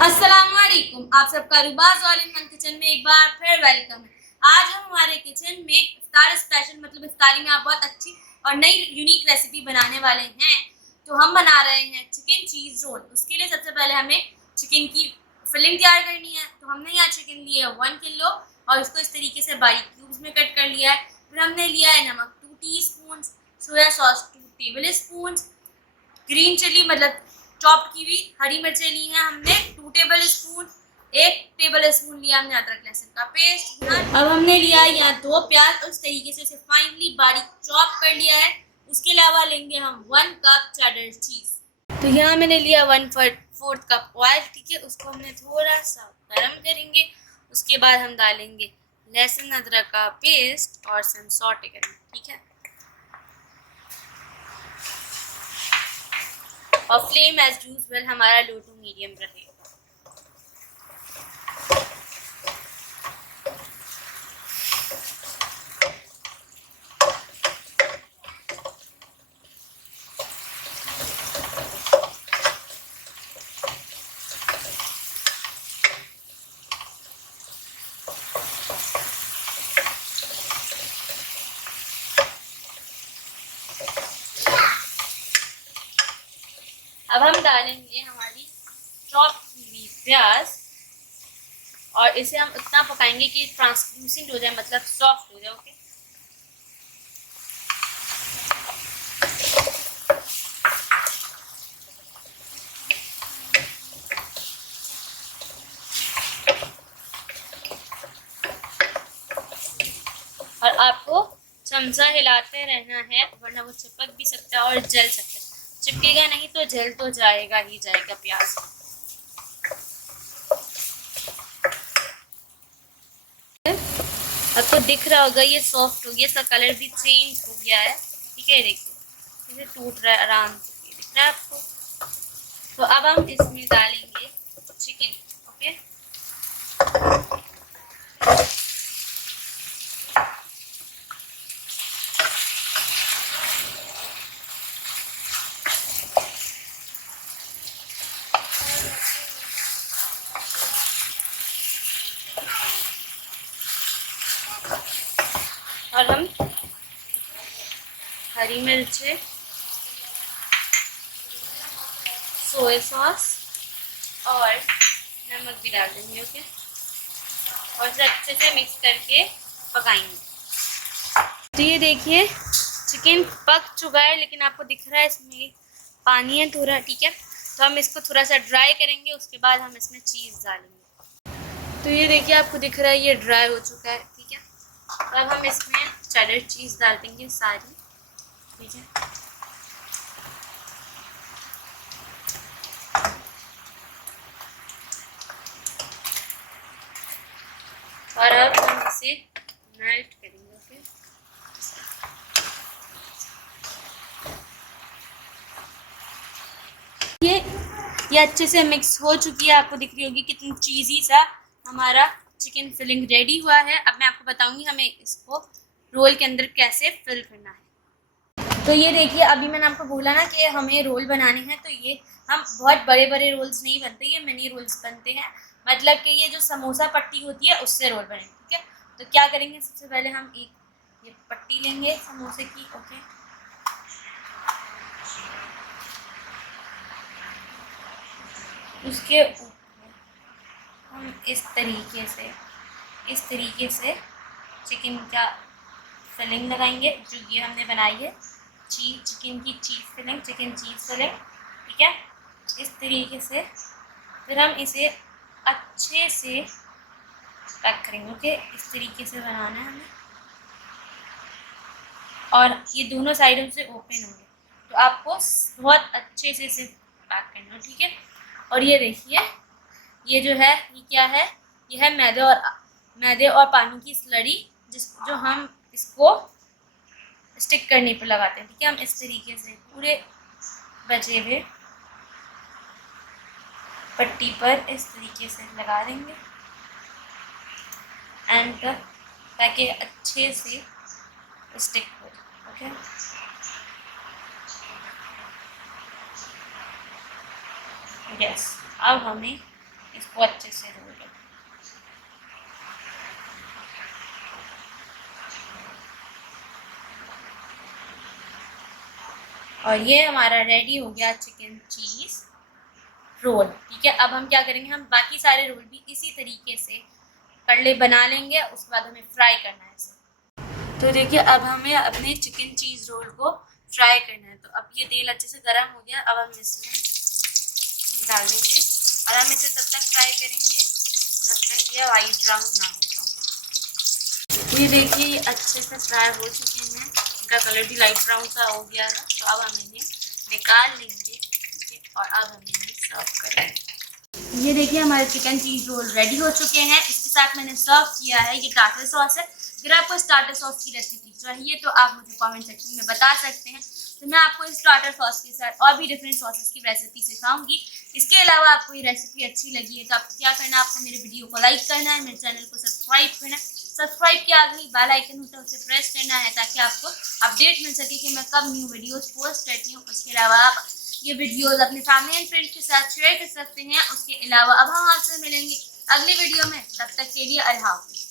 अस्सलामुअलैकुम, आप सबका रिबाज ऑल इन वन किचन में एक बार फिर वेलकम है। आज हम हमारे किचन में इफ्तार स्पेशल मतलब इफ्तारी में आप बहुत अच्छी और नई यूनिक रेसिपी बनाने वाले हैं। तो हम बना रहे हैं चिकन चीज़ रोल। उसके लिए सबसे पहले हमें चिकन की फिलिंग तैयार करनी है। तो हमने यहाँ चिकन लिया है 1 किलो और इसको इस तरीके से बारीक क्यूब्स में कट कर लिया है। फिर हमने लिया है नमक 2 teaspoon, soya sauce 2 tablespoon, green chilli मतलब चॉप्ड की हुई हरी मिर्चें ली हैं हमने 2 टेबल स्पून, 1 टेबल स्पून लिया हमने अदरक लहसुन का पेस्ट। अब हमने लिया है यहाँ 2 प्याज और इस तरीके से फाइनली बारीक चॉप कर लिया है। उसके अलावा लेंगे हम 1 कप चेडर चीज। तो यहाँ मैंने लिया 1/4 कप ऑयल, ठीक है। उसको हमने थोड़ा सा गर्म करेंगे। उसके बाद हम डालेंगे लहसुन अदरक का पेस्ट और सॉटे करेंगे, ठीक है। और फ्लेम एज यूजुअल हमारा लो टू मीडियम रहेगा। अब हम डालेंगे हमारी चॉप की हुई प्याज और इसे हम इतना पकाएंगे कि ट्रांसलूसेंट हो जाए, मतलब सॉफ्ट हो जाए, ओके। और आपको चमचा हिलाते रहना है वरना वो चिपक भी सकता है और जल सकता है। चिपकेगा नहीं तो जल तो जाएगा ही जाएगा प्याज। आपको दिख रहा होगा ये सॉफ्ट हो गया, इसका कलर भी चेंज हो गया है, ठीक है। देखिए इसे टूट रहा है आराम से, दिख रहा है आपको। तो अब हम इसमें डालेंगे चिकन, ओके। और हम हरी मिर्चें, सोया सॉस और नमक भी डाल देंगे, ओके। और इसे अच्छे से मिक्स करके पकाएंगे। तो ये देखिए चिकन पक चुका है, लेकिन आपको दिख रहा है इसमें पानी है थोड़ा, ठीक है। तो हम इसको थोड़ा सा ड्राई करेंगे, उसके बाद हम इसमें चीज़ डालेंगे। तो ये देखिए आपको दिख रहा है ये ड्राई हो चुका है, ठीक है। तो अब हम इसमें चेडर चीज़ डाल देंगे सारी, ठीक है। और अब हम इसे मेल्ट करेंगे, ओके। ये अच्छे से मिक्स हो चुकी है, आपको दिख रही होगी कितनी चीज़ी सा हमारा चिकन फिलिंग रेडी हुआ है। अब मैं आपको बताऊंगी हमें इसको रोल के अंदर कैसे फिल करना है। तो ये देखिए अभी मैंने आपको बोला ना कि हमें रोल बनाने हैं, तो ये हम बहुत बड़े बड़े रोल्स नहीं बनते, ये मिनी रोल्स बनते हैं। मतलब कि ये जो समोसा पट्टी होती है उससे रोल बने, ठीक है। तो क्या करेंगे, सबसे पहले हम एक ये पट्टी लेंगे समोसे की, ओके। उसके ऊपर हम इस तरीके से चिकन का फिलिंग लगाएंगे, जो ये हमने बनाई है चिकन की चीज़ फिलिंग, चिकन चीज़ फिलिंग, ठीक है। इस तरीके से फिर हम इसे अच्छे से पैक करेंगे, ओके। इस तरीके से बनाना है हमें और ये दोनों साइडों से ओपन होंगे, तो आपको बहुत अच्छे से इसे पैक करना है, ठीक है। और ये देखिए ये जो है ये क्या है, ये है मैदे और पानी की स्लरी, जो हम इसको स्टिक करने पर लगाते हैं, ठीक है। हम इस तरीके से पूरे बचे हुए पट्टी पर इस तरीके से लगा देंगे एंड तक, ताकि अच्छे से स्टिक हो, ओके। यस, अब हमें इसको अच्छे से रोल लो। और ये हमारा रेडी हो गया चिकन चीज़ रोल। ठीक है, अब हम क्या करेंगे, हम बाकी सारे रोल भी इसी तरीके से कड़ले बना लेंगे, उसके बाद हमें फ्राई करना है इसे। तो देखिए अब हमें अपने चिकन चीज़ रोल को फ्राई करना है। तो अब ये तेल अच्छे से गर्म हो गया, अब हम इसमें डाल देंगे और हम इसे तब तक फ्राई करेंगे जब तक ये वाइट ब्राउन ना हो। ओके, ये देखिए ये अच्छे से फ्राई हो चुके हैं, इनका कलर भी लाइट ब्राउन सा हो गया है। तो अब हम इन्हें निकाल लेंगे और अब हम इन्हें सर्व करेंगे। ये देखिए हमारे चिकन चीज़ रोल रेडी हो चुके हैं। इसके साथ मैंने सर्व किया है ये टार्टर सॉस है। अगर आपको इस टार्टर सॉस की रेसिपी चाहिए तो आप मुझे कमेंट सेक्शन में बता सकते हैं, तो मैं आपको इस टार्टर सॉस के साथ और भी डिफरेंट सॉसेस की रेसिपी सिखाऊंगी। इसके अलावा आपको ये रेसिपी अच्छी लगी है तो आपको क्या करना है, आपको मेरे वीडियो को लाइक करना है, मेरे चैनल को सब्सक्राइब करना है। सब्सक्राइब के आगे बेल आइकन होता है उसे प्रेस करना है ताकि आपको अपडेट मिल सके कि मैं कब न्यू वीडियोस पोस्ट करती हूँ। उसके अलावा आप ये वीडियोस अपने फैमिली एंड फ्रेंड्स के साथ शेयर कर सकते हैं। उसके अलावा अब हम आपसे मिलेंगे अगली वीडियो में, तब तक के लिए अल्लाह हाफ़िज़।